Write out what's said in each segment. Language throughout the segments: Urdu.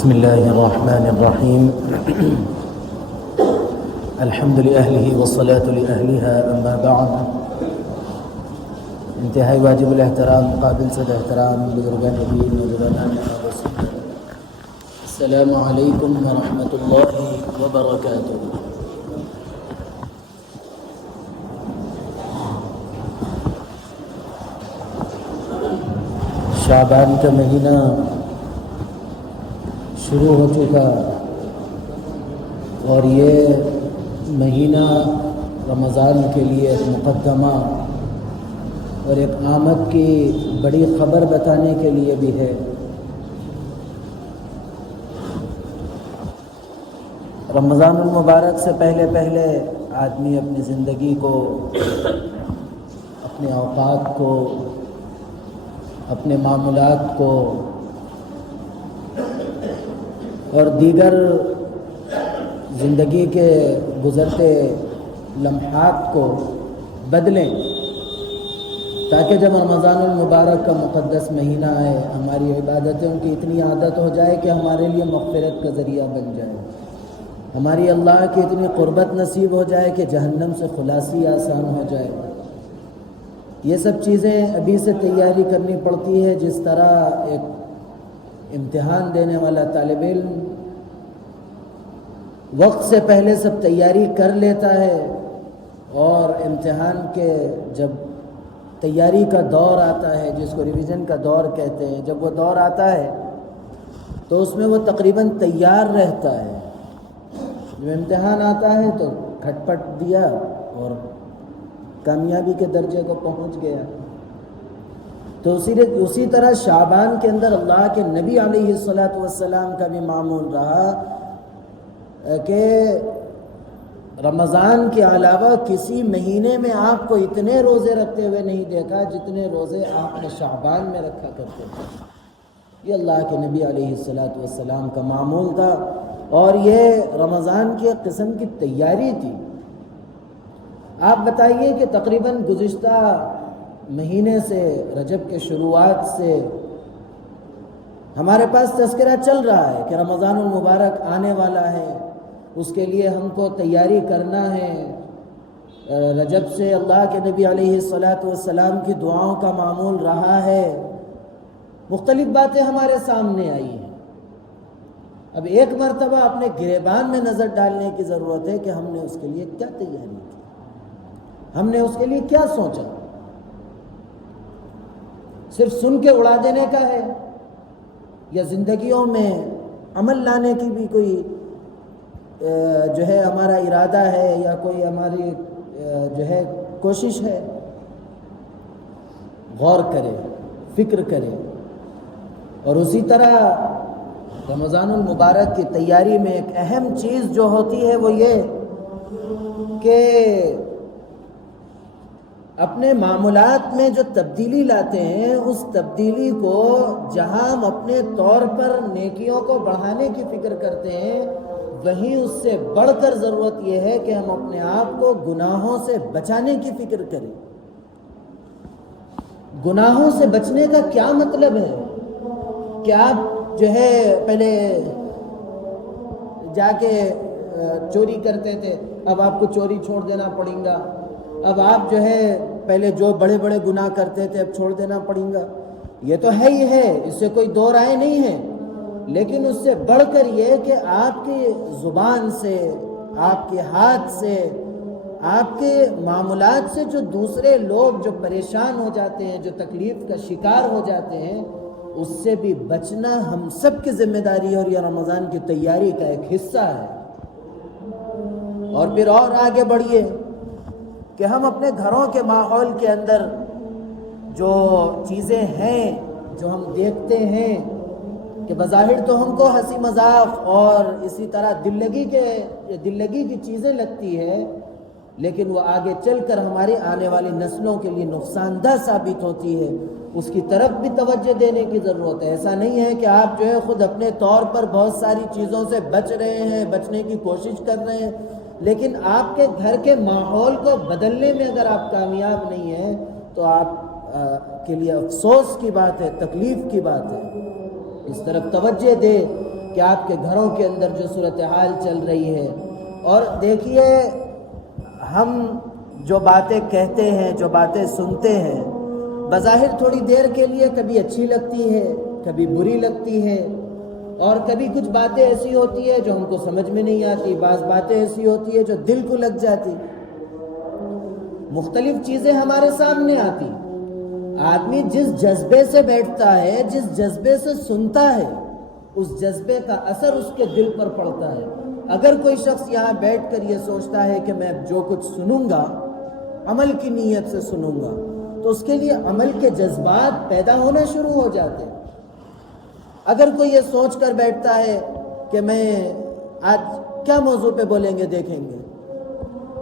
بسم اللہ الرحمن الرحیم الحمد للہ والصلاة لأہلها اما بعد. انتہائی واجب الاحترام قابل صد احترام بزرگان دین نوجوانان السلام علیکم ورحمۃ اللہ وبرکاتہ. شعبان کا مہینہ شروع ہو چکا اور یہ مہینہ رمضان کے لیے ایک مقدمہ اور ایک آمد کی بڑی خبر بتانے کے لیے بھی ہے. رمضان المبارک سے پہلے آدمی اپنی زندگی کو، اپنے اوقات کو، اپنے معاملات کو اور دیگر زندگی کے گزرتے لمحات کو بدلیں تاکہ جب رمضان المبارک کا مقدس مہینہ آئے ہماری عبادتوں کی اتنی عادت ہو جائے کہ ہمارے لیے مغفرت کا ذریعہ بن جائے، ہماری اللہ کی اتنی قربت نصیب ہو جائے کہ جہنم سے خلاصی آسان ہو جائے. یہ سب چیزیں ابھی سے تیاری کرنی پڑتی ہے. جس طرح ایک امتحان دینے والا طالب علم وقت سے پہلے سب تیاری کر لیتا ہے اور امتحان کے جب تیاری کا دور آتا ہے جس کو ریویژن کا دور کہتے ہیں، جب وہ دور آتا ہے تو اس میں وہ تقریباً تیار رہتا ہے. جب امتحان آتا ہے تو کھٹ پٹ دیا اور کامیابی کے درجے کو پہنچ گیا. تو اسی طرح شعبان کے اندر اللہ کے نبی علیہ السلام کا بھی معمول رہا کہ رمضان کے علاوہ کسی مہینے میں آپ کو اتنے روزے رکھتے ہوئے نہیں دیکھا جتنے روزے آپ نے شعبان میں رکھا کرتے تھے. یہ اللہ کے نبی علیہ السلام کا معمول تھا اور یہ رمضان کی ایک قسم کی تیاری تھی. آپ بتائیے کہ تقریباً گزشتہ مہینے سے، رجب کے شروعات سے ہمارے پاس تذکرہ چل رہا ہے کہ رمضان المبارک آنے والا ہے، اس کے لیے ہم کو تیاری کرنا ہے. رجب سے اللہ کے نبی علیہ السلام کی دعاؤں کا معمول رہا ہے. مختلف باتیں ہمارے سامنے آئی ہیں. اب ایک مرتبہ اپنے گریبان میں نظر ڈالنے کی ضرورت ہے کہ ہم نے اس کے لیے کیا تیاری کی، ہم نے اس کے لیے کیا سوچا. صرف سن کے اڑا دینے کا ہے یا زندگیوں میں عمل لانے کی بھی کوئی جو ہے ہمارا ارادہ ہے یا کوئی ہماری جو ہے کوشش ہے. غور کرے، فکر کرے. اور اسی طرح رمضان المبارک کی تیاری میں ایک اہم چیز جو ہوتی ہے وہ یہ کہ اپنے معاملات میں جو تبدیلی لاتے ہیں اس تبدیلی کو جہاں ہم اپنے طور پر نیکیوں کو بڑھانے کی فکر کرتے ہیں وہیں اس سے بڑھ کر ضرورت یہ ہے کہ ہم اپنے آپ کو گناہوں سے بچانے کی فکر کریں. گناہوں سے بچنے کا کیا مطلب ہے کہ آپ جو ہے پہلے جا کے چوری کرتے تھے، اب آپ کو چوری چھوڑ دینا پڑے گا. اب آپ جو ہے پہلے جو بڑے بڑے گناہ کرتے تھے اب چھوڑ دینا پڑے گا. یہ تو ہے ہی ہے، اس سے کوئی دو رائے نہیں ہے. لیکن اس سے بڑھ کر یہ کہ آپ کی زبان سے، آپ کے ہاتھ سے، آپ کے معاملات سے جو دوسرے لوگ جو پریشان ہو جاتے ہیں، جو تکلیف کا شکار ہو جاتے ہیں، اس سے بھی بچنا ہم سب کی ذمہ داری ہے اور یہ رمضان کی تیاری کا ایک حصہ ہے. اور پھر اور آگے بڑھیے کہ ہم اپنے گھروں کے ماحول کے اندر جو چیزیں ہیں جو ہم دیکھتے ہیں کہ بظاہر تو ہم کو ہنسی مذاق اور اسی طرح دل لگی کی چیزیں لگتی ہے، لیکن وہ آگے چل کر ہماری آنے والی نسلوں کے لیے نقصان دہ ثابت ہوتی ہے. اس کی طرف بھی توجہ دینے کی ضرورت ہے. ایسا نہیں ہے کہ آپ جو ہے خود اپنے طور پر بہت ساری چیزوں سے بچ رہے ہیں، بچنے کی کوشش کر رہے ہیں، لیکن آپ کے گھر کے ماحول کو بدلنے میں اگر آپ کامیاب نہیں ہیں تو آپ کے لیے افسوس کی بات ہے، تکلیف کی بات ہے. اس طرف توجہ دے کہ آپ کے گھروں کے اندر جو صورتحال چل رہی ہے. اور دیکھیے ہم جو باتیں کہتے ہیں، جو باتیں سنتے ہیں، بظاہر تھوڑی دیر کے لیے کبھی اچھی لگتی ہے، کبھی بری لگتی ہے، اور کبھی کچھ باتیں ایسی ہوتی ہے جو ہم کو سمجھ میں نہیں آتی، بعض باتیں ایسی ہوتی ہے جو دل کو لگ جاتی. مختلف چیزیں ہمارے سامنے آتی. آدمی جس جذبے سے بیٹھتا ہے، جس جذبے سے سنتا ہے، اس جذبے کا اثر اس کے دل پر پڑتا ہے. اگر کوئی شخص یہاں بیٹھ کر یہ سوچتا ہے کہ میں جو کچھ سنوں گا عمل کی نیت سے سنوں گا، تو اس کے لیے عمل کے جذبات پیدا ہونا شروع ہو جاتے ہیں. اگر کوئی یہ سوچ کر بیٹھتا ہے کہ میں آج کیا موضوع پہ بولیں گے دیکھیں گے،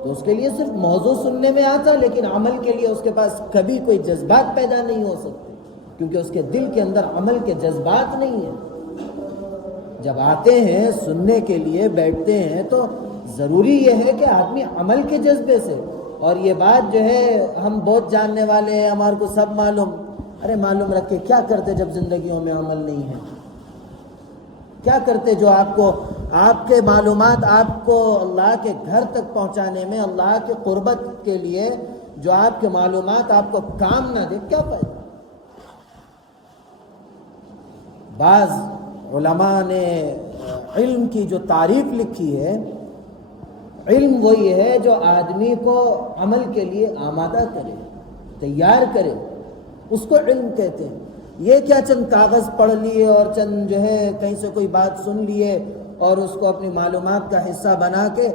تو اس کے لیے صرف موضوع سننے میں آتا، لیکن عمل کے لیے اس کے پاس کبھی کوئی جذبات پیدا نہیں ہو سکتے، کیونکہ اس کے دل کے اندر عمل کے جذبات نہیں ہیں. جب آتے ہیں سننے کے لیے بیٹھتے ہیں تو ضروری یہ ہے کہ آدمی عمل کے جذبے سے. اور یہ بات جو ہے ہم بہت جاننے والے ہیں، ہمارے کو سب معلوم. ارے معلوم رکھ کے کیا کرتے جب زندگیوں میں عمل نہیں ہے؟ کیا کرتے جو آپ کے معلومات آپ کو اللہ کے گھر تک پہنچانے میں، اللہ کے قربت کے لیے جو آپ کے معلومات آپ کو کام نہ دے، کیا فائدہ؟ بعض علماء نے علم کی جو تعریف لکھی ہے، علم وہی ہے جو آدمی کو عمل کے لیے آمادہ کرے، تیار کرے، اس کو علم کہتے ہیں. یہ کیا چند کاغذ پڑھ لیے اور چند جو ہے کہیں سے کوئی بات سن لیے اور اس کو اپنی معلومات کا حصہ بنا کے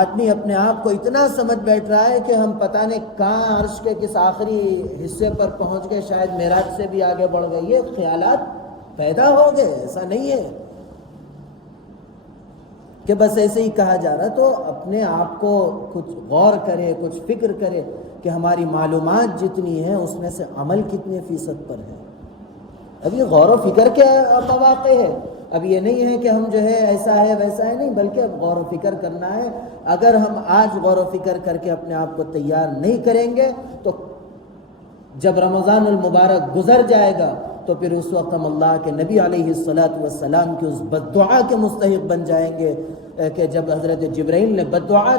آدمی اپنے آپ کو اتنا سمجھ بیٹھ رہا ہے کہ ہم پتہ نہیں کہاں عرش کے کس آخری حصے پر پہنچ گئے، شاید معراج سے بھی آگے بڑھ گئے. یہ خیالات پیدا ہو گئے. ایسا نہیں ہے کہ بس ایسے ہی کہا جا رہا. تو اپنے آپ کو کچھ غور کرے، کچھ فکر کرے کہ ہماری معلومات جتنی ہیں اس میں سے عمل کتنے فیصد پر ہے. اب یہ غور و فکر کے مواقع ہے. اب یہ نہیں ہے کہ ہم جو ہے ایسا ہے ویسا ہے، نہیں، بلکہ اب غور و فکر کرنا ہے. اگر ہم آج غور و فکر کر کے اپنے آپ کو تیار نہیں کریں گے تو جب رمضان المبارک گزر جائے گا تو پھر اس وقت ہم اللہ کے نبی علیہ الصلاۃ کی اس بد دعا کے مستحق بن جائیں گے کہ جب حضرت جبرائیل نے بد دعا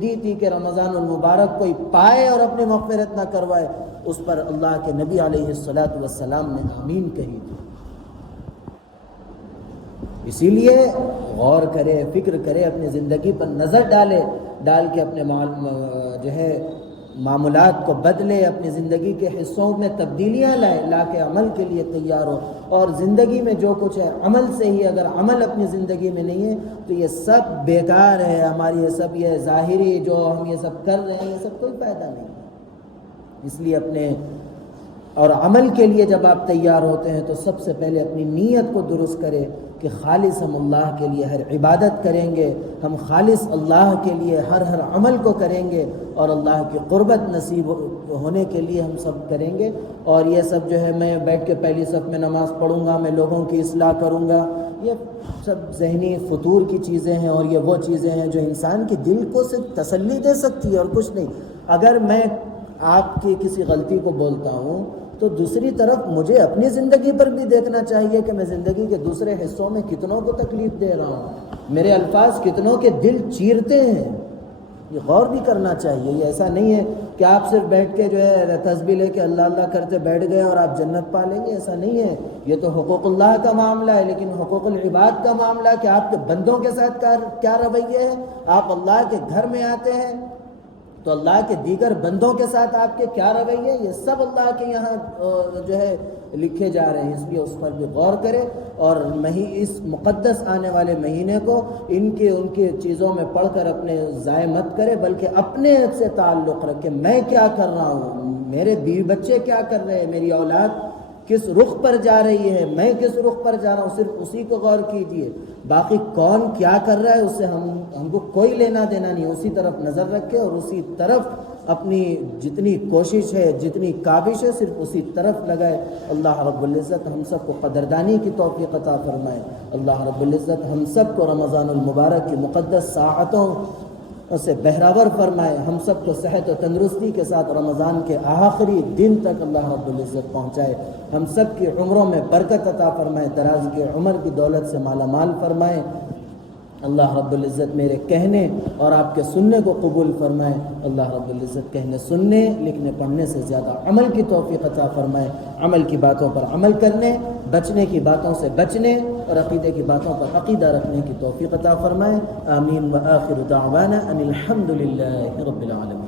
دی تھی کہ رمضان المبارک کوئی پائے اور اپنی مغفرت نہ کروائے، اس پر اللہ کے نبی علیہ الصلاۃ نے آمین کہی تھی. اسی لیے غور کرے، فکر کرے، اپنی زندگی پر نظر ڈال کے اپنے جو ہے معاملات کو بدلے، اپنی زندگی کے حصوں میں تبدیلیاں لا کے عمل کے لیے تیار ہو. اور زندگی میں جو کچھ ہے عمل سے ہی، اگر عمل اپنی زندگی میں نہیں ہے تو یہ سب بیکار ہے. ہماری یہ ظاہری جو ہم یہ سب کر رہے ہیں، یہ سب کوئی فائدہ نہیں ہے. اس لیے اپنے اور عمل کے لیے جب آپ تیار ہوتے ہیں تو سب سے پہلے اپنی نیت کو درست کرے کہ خالص ہم اللہ کے لیے ہر عبادت کریں گے، ہم خالص اللہ کے لیے ہر عمل کو کریں گے، اور اللہ کی قربت نصیب ہونے کے لیے ہم سب کریں گے. اور یہ سب جو ہے میں بیٹھ کے پہلی صف میں نماز پڑھوں گا، میں لوگوں کی اصلاح کروں گا، یہ سب ذہنی فطور کی چیزیں ہیں. اور یہ وہ چیزیں ہیں جو انسان کے دل کو صرف تسلی دے سکتی ہے اور کچھ نہیں. اگر میں آپ کی کسی غلطی کو بولتا ہوں تو دوسری طرف مجھے اپنی زندگی پر بھی دیکھنا چاہیے کہ میں زندگی کے دوسرے حصوں میں کتنوں کو تکلیف دے رہا ہوں، میرے الفاظ کتنوں کے دل چیرتے ہیں. یہ غور بھی کرنا چاہیے. یہ ایسا نہیں ہے کہ آپ صرف بیٹھ کے جو ہے تسبیح لے کے اللہ اللہ کرتے بیٹھ گئے اور آپ جنت پا لیں گے. ایسا نہیں ہے. یہ تو حقوق اللہ کا معاملہ ہے، لیکن حقوق العباد کا معاملہ ہے کہ آپ کے بندوں کے ساتھ کیا رویہ ہے. آپ اللہ کے گھر میں آتے ہیں تو اللہ کے دیگر بندوں کے ساتھ آپ کے کیا رویے، یہ سب اللہ کے یہاں جو ہے لکھے جا رہے ہیں. اس لیے اس پر بھی غور کرے اور اس مقدس آنے والے مہینے کو ان کی چیزوں میں پڑھ کر اپنے ضائع مت کرے، بلکہ اپنے سے تعلق رکھے. میں کیا کر رہا ہوں، میرے بیوی بچے کیا کر رہے ہیں، میری اولاد کس رخ پر جا رہی ہے، میں کس رخ پر جا رہا ہوں، صرف اسی کو غور کیجئے. باقی کون کیا کر رہا ہے اس سے ہم کو کوئی لینا دینا نہیں. اسی طرف نظر رکھے اور اسی طرف اپنی جتنی کوشش ہے، جتنی کاوش ہے، صرف اسی طرف لگائے. اللہ رب العزت ہم سب کو قدردانی کی توفیق عطا فرمائے. اللہ رب العزت ہم سب کو رمضان المبارک کی مقدس ساعتوں اسے بہراور فرمائے، ہم سب کو صحت و تندرستی کے ساتھ رمضان کے آخری دن تک اللہ رب العزت پہنچائے، ہم سب کی عمروں میں برکت عطا فرمائے، دراز کی عمر کی دولت سے مالا مال فرمائے۔ اللہ رب العزت میرے کہنے اور آپ کے سننے کو قبول فرمائے۔ اللہ رب العزت کہنے سننے لکھنے پڑھنے سے زیادہ عمل کی توفیق عطا فرمائے، عمل کی باتوں پر عمل کرنے، بچنے کی باتوں سے بچنے اور عقیدے کی باتوں پر عقیدہ رکھنے کی توفیق عطا فرمائے۔ آمین وآخر دعوانا ان الحمد للہ رب العالمین۔